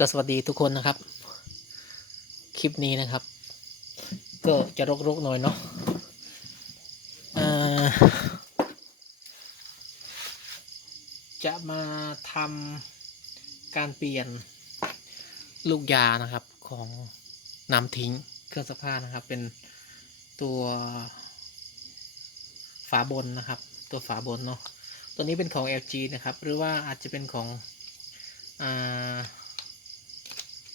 ก็สวัสดีทุกคนนะครับ คลิปนี้นะครับ ก็จะรกๆหน่อยเนาะจะมาทำการเปลี่ยนลูกยานะครับของน้ำทิ้งเครื่องซักผ้านะครับ เป็นตัวฝาบนนะครับ ตัวฝาบนเนาะตัวนี้เป็นของ LG นะครับ หรือว่าอาจจะเป็นของอ่า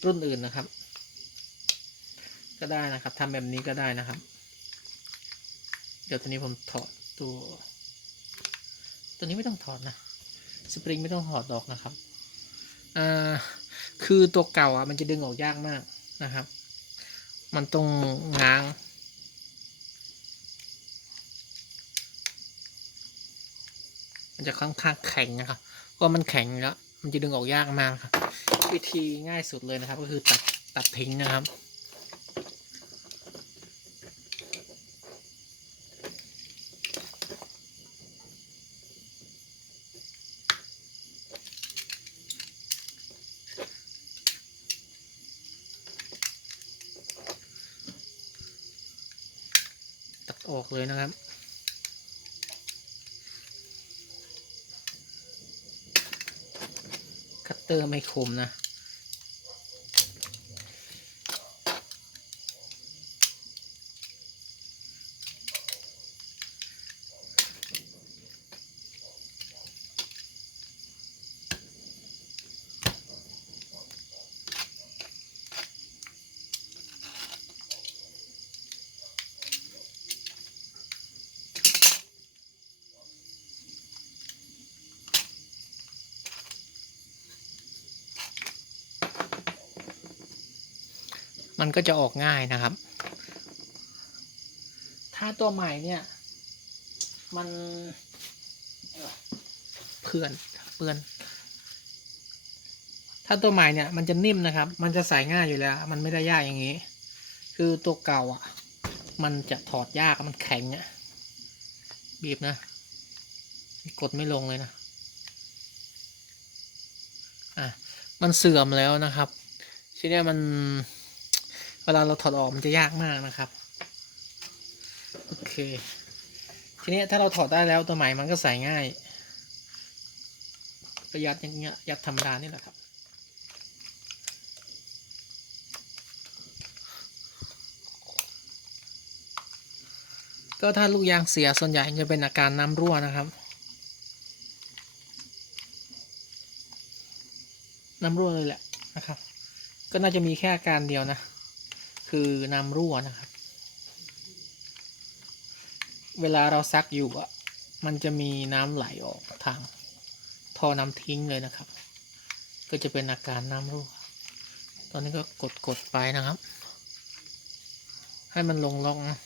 รุ่นอื่นนะครับ ก็ได้นะครับทำแบบนี้ก็ได้นะครับ เดี๋ยวตัวนี้ผมถอดตัว ตัวนี้ไม่ต้องถอดนะสปริงไม่ต้องถอดดอกนะครับอ่าคือตัวเก่าอะมันจะดึงออกยากมากนะครับ มันต้องง้างมันจะค่อนข้างแข็งนะครับเพราะมันแข็งแล้ว มันจะดึงออกยากมากครับวิธีง่ายสุดเลยนะครับ ก็คือตัดตัดทิ้งนะครับ ตัดออกเลยนะครับ คัต เตอร์ไม่คมนะ มันก็จะออกง่ายนะครับ ถ้าตัวใหม่เนี่ย มันเอ่อเพื่อนเพื่อน ถ้าตัวใหม่เนี่ย มันจะนิ่มนะครับ มันจะใส่ง่ายอยู่แล้ว มันไม่ได้ยากอย่างนี้ คือตัวเก่าอะ มันจะถอดยากมันแข็งอะบีบนะ กดไม่ลงเลยนะ อะ มันเสื่อมแล้วนะครับ ทีเนี้ยมัน เวลาเราถอดออกมันจะยากมากนะครับ โอเค ทีนี้ถ้าเราถอดได้แล้วตัวใหม่มันก็ใส่ง่ายประหยัดอย่างเงี้ยยัดธรรมดานี่แหละครับ ก็ถ้าลูกยางเสียส่วนใหญ่จะเป็นอาการน้ำรั่วนะครับ น้ำรั่วเลยแหละนะครับ ก็น่าจะมีแค่อาการเดียวนะ คือน้ำรั่วนะครับ เวลาเราซักอยู่อะ มันจะมีน้ำไหลออกทางท่อน้ำทิ้งเลยนะครับ ก็จะเป็นอาการน้ำรั่ว ตอนนี้ก็กดกดๆไปนะครับ ให้มันลงล็อกนะ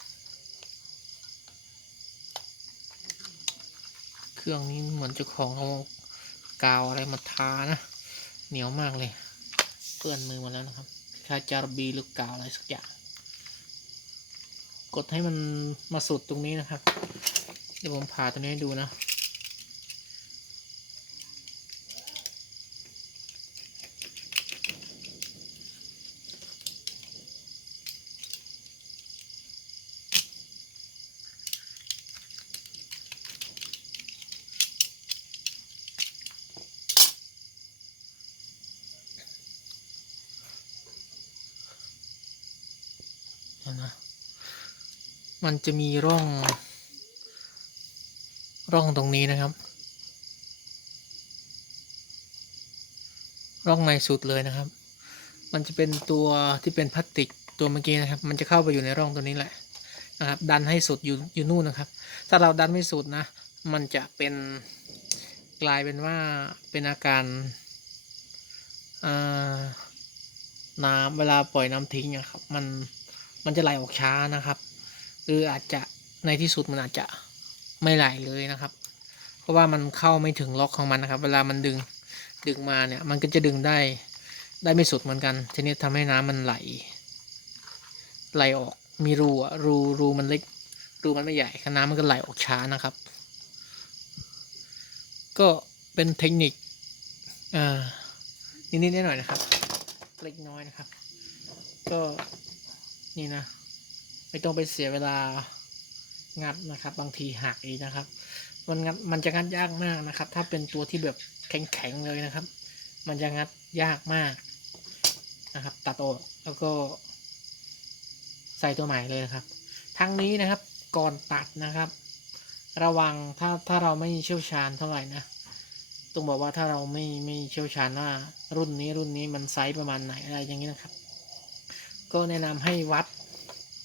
เครื่องนี้เหมือนเจ้าของเอากาวอะไรมาทานะ เหนียวมากเลย เปื้อนมือหมาแล้วนะครับ คาจารบีหรือกาวอะไรสักอย่าง กดให้มันมาสุดตรงนี้นะครับ เดี๋ยวผมผ่าตรงนี้ให้ดูนะ นะมันจะมีร่อง ร่องตรงนี้นะครับ ร่องในสุดเลยนะครับ มันจะเป็นตัวที่เป็นพลาสติกตัวเมื่อกี้นะครับ มันจะเข้าไปอยู่ในร่องตัวนี้แหละนะครับ ดันให้สุดอยู่อยู่นู่นนะครับ ถ้าเราดันไม่สุดนะ มันจะเป็นกลายเป็นว่าเป็นอาการาน้ำเวลาปล่อยน้ำทิ้งอะครับ มัน มันจะไหลออกช้านะครับ หรืออาจจะในที่สุดมันอาจจะไม่ไหลเลยนะครับ เพราะว่ามันเข้าไม่ถึงล็อกของมันนะครับ เวลามันดึงดึงมาเนี่ยมันก็จะดึงได้ได้ไม่สุดเหมือนกัน ทีนี้ทำให้น้ำมันไหล ไหลออกมีรูอะรูรูมันเล็กรูมันไม่ใหญ่น้ำมันก็ไหลออกช้านะครับ ก็เป็นเทคนิคอ่านิดๆหน่อยๆนะครับ เล็กน้อยนะครับ ก็ นี่นะ ไม่ต้องไปเสียเวลางัดนะครับ บางทีหักอีกนะครับ มันงัดมันจะงัดยากมากนะครับ ถ้าเป็นตัวที่แบบแข็งๆเลยนะครับ มันจะงัดยากมากนะครับ ตัดออกแล้วก็ใส่ตัวใหม่เลยนะครับ ทั้งนี้นะครับก่อนตัดนะครับ ระวังถ้าถ้าเราไม่เชี่ยวชาญเท่าไหร่นะต้องบอกว่าถ้าเราไม่ไม่เชี่ยวชาญว่ารุ่นนี้รุ่นนี้มันไซส์ประมาณไหนอะไรอย่างนี้นะครับ ก็แนะนำให้วัด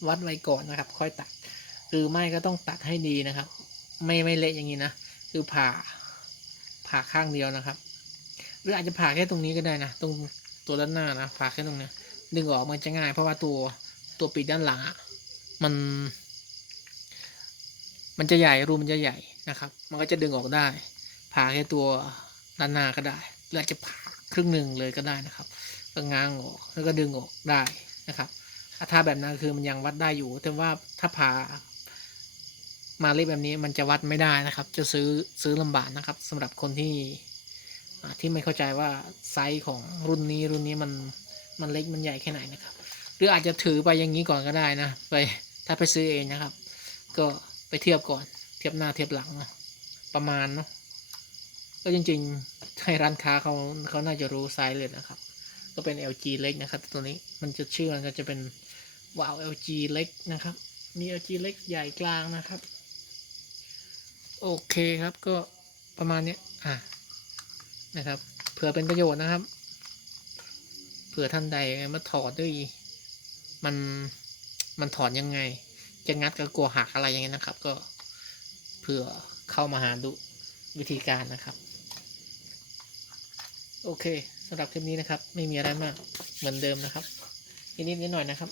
วัดไว้ก่อนนะครับ ค่อยตัด หรือไม่ก็ต้องตัดให้ดีนะครับ ไม่ไม่เละอย่างนี้นะ คือผ่าผ่าข้างเดียวนะครับ หรืออาจจะผ่าแค่ตรงนี้ก็ได้นะ ตรงตัวด้านหน้านะผ่าแค่ตรงนี้ดึงออกมันจะง่าย เพราะว่าตัวตัวปีกด้านหลังอะมัน มันจะใหญ่รูมันจะใหญ่นะครับ มันก็จะดึงออกได้ ผ่าแค่ตัวด้านหน้าก็ได้หรืออาจจะผ่าครึ่งหนึ่งเลยก็ได้นะครับก็ง้างออกแล้วก็ดึงออกได้ นะครับถ้าแบบนั้นคือมันยังวัดได้อยู่ แต่ว่าถ้าผ่ามาเล็กแบบนี้มันจะวัดไม่ได้นะครับ จะซื้อซื้อลำบากนะครับสำหรับคนที่ที่ไม่เข้าใจว่าไซส์ของรุ่นนี้รุ่นนี้มันมันเล็กมันใหญ่แค่ไหนนะครับ หรืออาจจะถือไปอย่างนี้ก่อนก็ได้นะไปถ้าไปซื้อเองนะครับ ก็ไปเทียบก่อนเทียบหน้าเทียบหลังนะประมาณเนาะก็จริงๆให้ร้านค้าเขาเขาน่าจะรู้ไซส์เลยนะครับ ก็เป็น LG เล็กนะครับ ตัวนี้มันจะชื่อมันก็จะเป็นวาล์ว LG เล็กนะครับ มี LG เล็กใหญ่กลางนะครับ โอเคครับก็ประมาณนี้อะนะครับเผื่อเป็นประโยชน์นะครับ เผื่อท่านใดมาถอดด้วยมันมันถอดยังไง จะงัดก็กลัวหักอะไรอย่างเงี้ยนะครับ ก็เผื่อเข้ามาหาดูวิธีการนะครับ โอเค สำหรับคลิปนี้นะครับ ไม่มีอะไรมากเหมือนเดิมนะครับนิดๆนิดหน่อยนะครับ